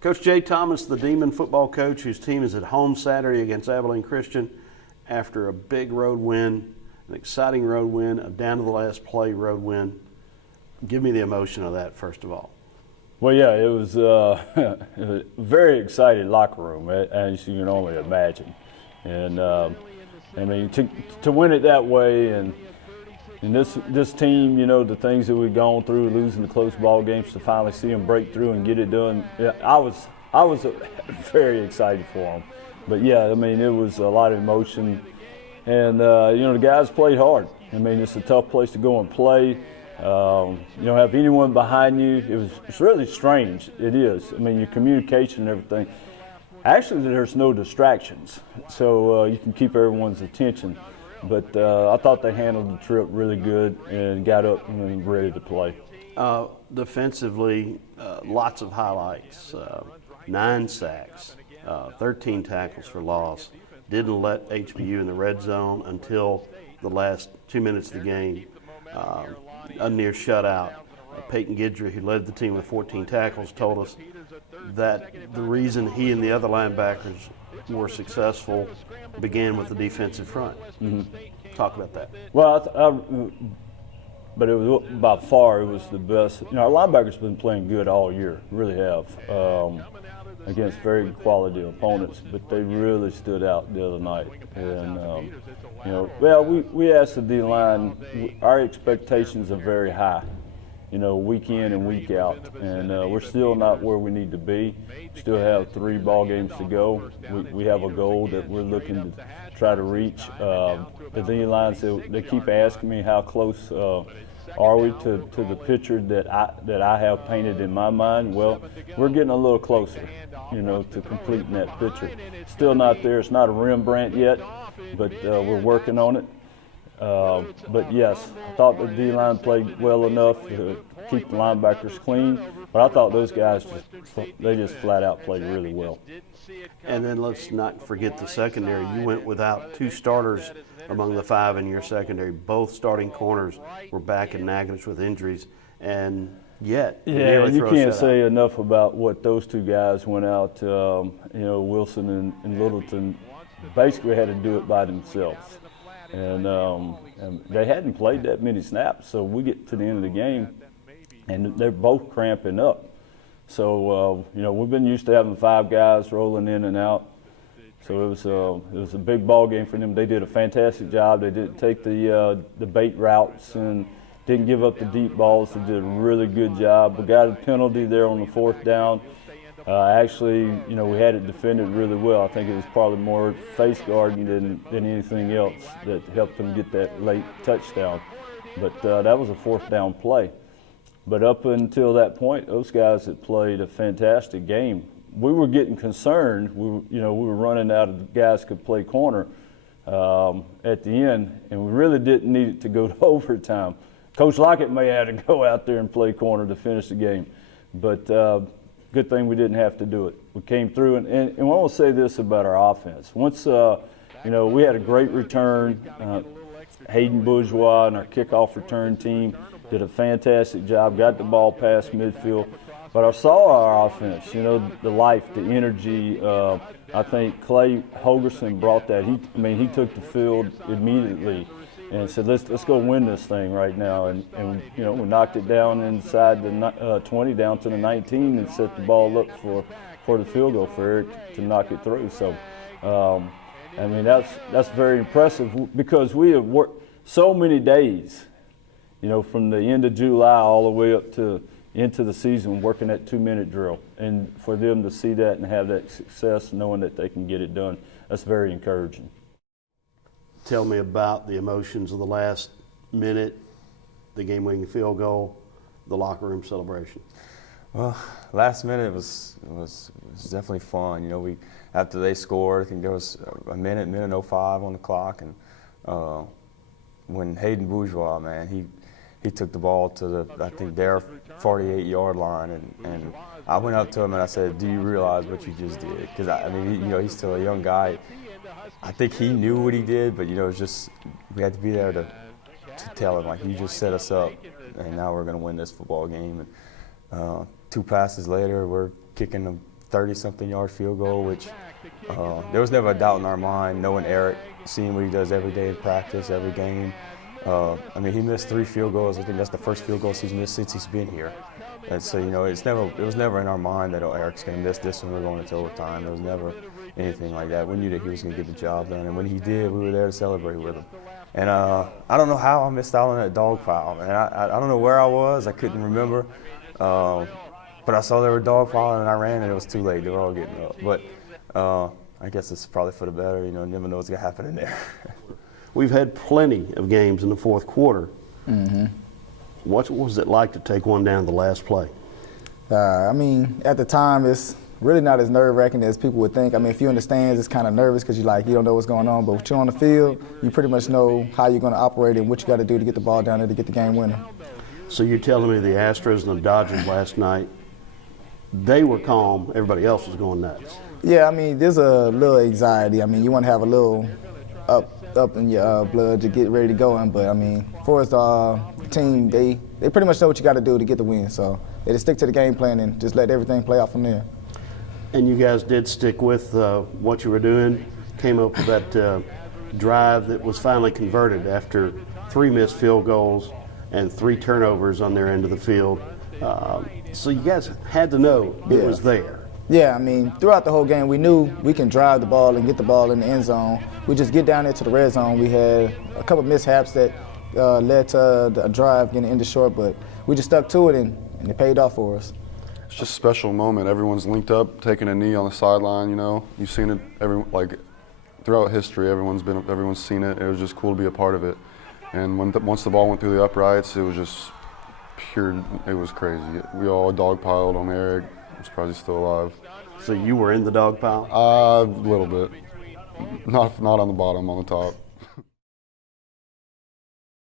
Coach Jay Thomas, the Demon football coach, whose team is at home Saturday against Abilene Christian after a big road win, an exciting road win, a down-to-the-last play road win. Give me the emotion of that, first of all. Well, yeah, it was a very excited locker room, as you can only imagine. And, I mean, to win it that way and this team, you know, the things that we've gone through, losing the close ball games, to finally see them break through and get it done, yeah, I was very excited for them. But, yeah, I mean, it was a lot of emotion. And, you know, the guys played hard. I mean, it's a tough place to go and play. You don't have anyone behind you. It's really strange. It is. I mean, your communication and everything. Actually, there's no distractions, so you can keep everyone's attention. But I thought they handled the trip really good and got up and ready to play. Defensively, lots of highlights. 9 sacks, 13 tackles for loss. Didn't let HBU in the red zone until the last 2 minutes of the game. A near shutout. Peyton Gidry, who led the team with 14 tackles, told us that the reason he and the other linebackers were successful began with the defensive front. Mm-hmm. Talk about that. Well, but it was by far it was the best. You know, our linebackers have been playing good all year, really have, against very quality opponents. But they really stood out the other night. And you know, well, we asked the D-line. Our expectations are very high. You know, week in and week out, and we're still not where we need to be. Still have 3 ball games to go. We have a goal that we're looking to try to reach. The D-lines, they keep asking me how close are we to the picture that I have painted in my mind. Well, we're getting a little closer, you know, to completing that picture. Still not there. It's not a Rembrandt yet, but we're working on it. But yes, I thought the D-line played well enough to keep the linebackers clean, but I thought those guys just flat out played really well. And then let's not forget the secondary. You went without 2 starters among the 5 in your secondary. Both starting corners were back in Natchitoches with injuries, and yet yeah, and you can't say enough about what those 2 guys went out. You know, Wilson and Littleton basically had to do it by themselves. And they hadn't played that many snaps, so we get to the end of the game, and they're both cramping up. So you know, we've been used to having 5 guys rolling in and out. So it was a big ball game for them. They did a fantastic job. They didn't take the bait routes and didn't give up the deep balls. They did a really good job. We got a penalty there on the 4th down. Actually, you know, we had it defended really well. I think it was probably more face guarding than anything else that helped them get that late touchdown. But that was a 4th down play. But up until that point, those guys had played a fantastic game. We were getting concerned. We were running out of guys could play corner at the end, and we really didn't need it to go to overtime. Coach Lockett may have to go out there and play corner to finish the game, but good thing we didn't have to do it. We came through, and I want to say this about our offense. Once, you know, we had a great return. Hayden Bourgeois and our kickoff return team did a fantastic job, got the ball past midfield. But I saw our offense, you know, the life, the energy. I think Clay Hogerson brought that. He took the field immediately and said, let's go win this thing right now. And you know, we knocked it down inside the 20 down to the 19 and set the ball up for the field goal for Eric to knock it through. So, I mean, that's very impressive because we have worked so many days, you know, from the end of July all the way up to into the season working that 2-minute drill. And for them to see that and have that success, knowing that they can get it done, that's very encouraging. Tell me about the emotions of the last minute, the game-winning field goal, the locker room celebration. Well, last minute was definitely fun. You know, after they scored, I think there was a minute 05 on the clock, and when Hayden Bourgeois, man, he took the ball to their 48-yard line, and I went up to him and I said, "Do you realize what you just did?" Because I mean, you know, he's still a young guy. I think he knew what he did, but you know, it's just we had to be there to tell him, like, you just set us up, and now we're going to win this football game. And 2 passes later, we're kicking the 30-something yard field goal, which there was never a doubt in our mind, knowing Eric, seeing what he does every day in practice, every game. I mean, he missed 3 field goals. I think that's the first field goal he's missed since he's been here. And so, you know, it was never in our mind that, oh, Eric's going to miss this when we're going into overtime. There was never anything like that. We knew that he was going to get the job done. And when he did, we were there to celebrate with him. And I don't know how I missed out on that dog pile, man. I don't know where I was. I couldn't remember. But I saw they were dog piling, and I ran, and it was too late. They were all getting up. But I guess it's probably for the better. You know, never know what's going to happen in there. We've had plenty of games in the fourth quarter. Mm-hmm. What was it like to take one down the last play? I mean, at the time, it's really not as nerve-wracking as people would think. I mean, if you're in the stands, it's kind of nervous because you don't know what's going on. But when you're on the field, you pretty much know how you're going to operate and what you got to do to get the ball down there to get the game winner. So you're telling me the Astros and the Dodgers last night, they were calm, everybody else was going nuts. Yeah, I mean, there's a little anxiety. I mean, you want to have a little up in your blood to get ready to go in. But, I mean, for us, the team, they pretty much know what you got to do to get the win. So they just stick to the game plan and just let everything play out from there. And you guys did stick with what you were doing, came up with that drive that was finally converted after 3 missed field goals and 3 turnovers on their end of the field. So you guys had to know it was there. Yeah, I mean, throughout the whole game, we knew we can drive the ball and get the ball in the end zone. We just get down there to the red zone. We had a couple mishaps that led to a drive getting ended short, but we just stuck to it, and it paid off for us. It's just a special moment. Everyone's linked up, taking a knee on the sideline. You know, you've seen it throughout history. Everyone's seen it. It was just cool to be a part of it. And once the ball went through the uprights, it was just pure. It was crazy. We all dogpiled on Eric. I'm surprised he's still alive. So you were in the dog pile? A little bit. Not on the bottom, on the top.